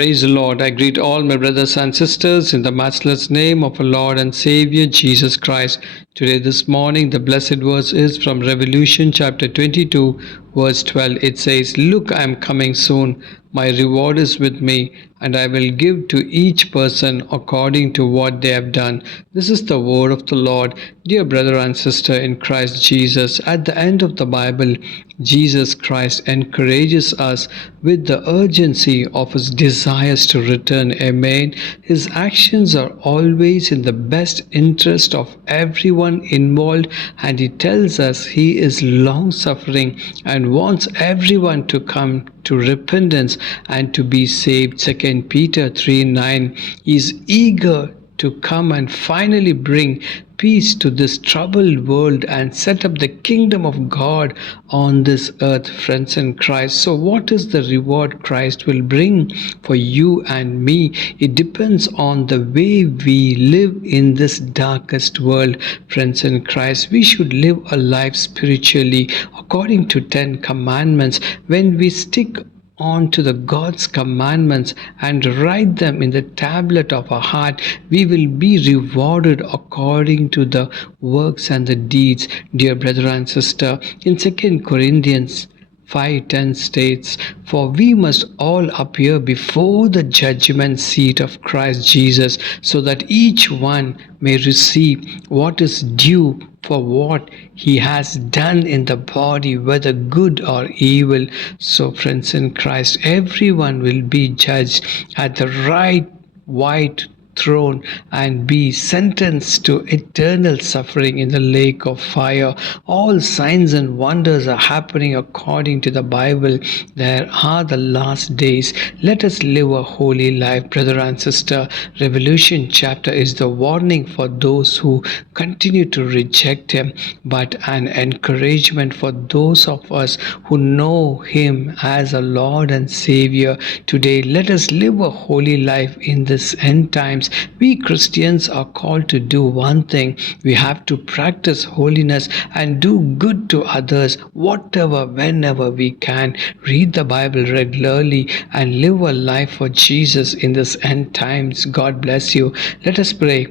Praise the Lord. I greet all my brothers and sisters in the matchless name of our Lord and Savior Jesus Christ. Today, this morning, the blessed verse is from Revelation chapter 22, verse 12. It says, "Look, I am coming soon. My reward is with me, and I will give to each person according to what they have done." This is the word of the Lord. Dear brother and sister in Christ Jesus, at the end of the Bible, Jesus Christ encourages us with the urgency of his desires to return. Amen. His actions are always in the best interest of everyone involved, and he tells us he is long suffering and wants everyone to come to repentance and to be saved. 2 Peter 3:9 is eager to come and finally bring peace to this troubled world and set up the kingdom of God on this earth, friends in Christ. So what is the reward Christ will bring for you and me? It depends on the way we live in this darkest world, friends in Christ. We should live a life spiritually according to 10 commandments. When we stick on to the God's commandments and write them in the tablet of our heart, we will be rewarded according to the works and the deeds. Dear brother and sister, in 2 Corinthians 5:10 states, "For we must all appear before the judgment seat of Christ Jesus, so that each one may receive what is due for what he has done in the body, whether good or evil." So, friends in Christ, everyone will be judged at the right white throne and be sentenced to eternal suffering in the lake of fire. All signs and wonders are happening according to the Bible. There are the last days. Let us live a holy life, brother and sister. Revelation chapter is the warning for those who continue to reject him, but an encouragement for those of us who know him as a Lord and Savior. Today, let us live a holy life in this end times. We Christians are called to do one thing. We have to practice holiness and do good to others, whatever, whenever we can. Read the Bible regularly and live a life for Jesus in this end times. God bless you. Let us pray.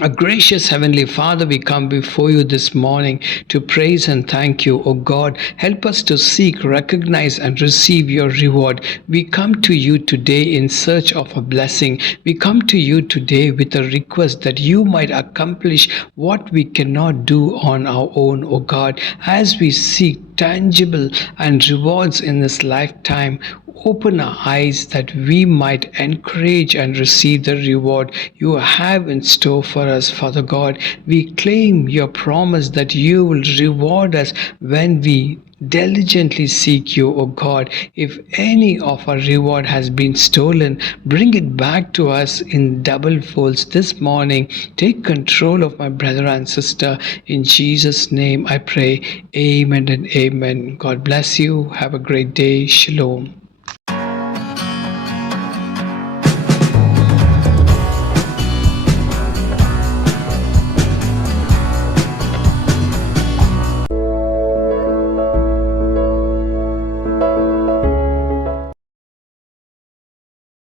A gracious Heavenly Father, we come before you this morning to praise and thank you. O God, help us to seek, recognize, and receive your reward. We come to you today in search of a blessing. We come to you today with a request that you might accomplish what we cannot do on our own, O God, as we seek tangible and rewards in this lifetime. Open our eyes that we might encourage and receive the reward you have in store for us, Father God. We claim your promise that you will reward us when we diligently seek you, O God. If any of our reward has been stolen, bring it back to us in double folds this morning. Take control of my brother and sister. In Jesus' name I pray. Amen and amen. God bless you. Have a great day. Shalom.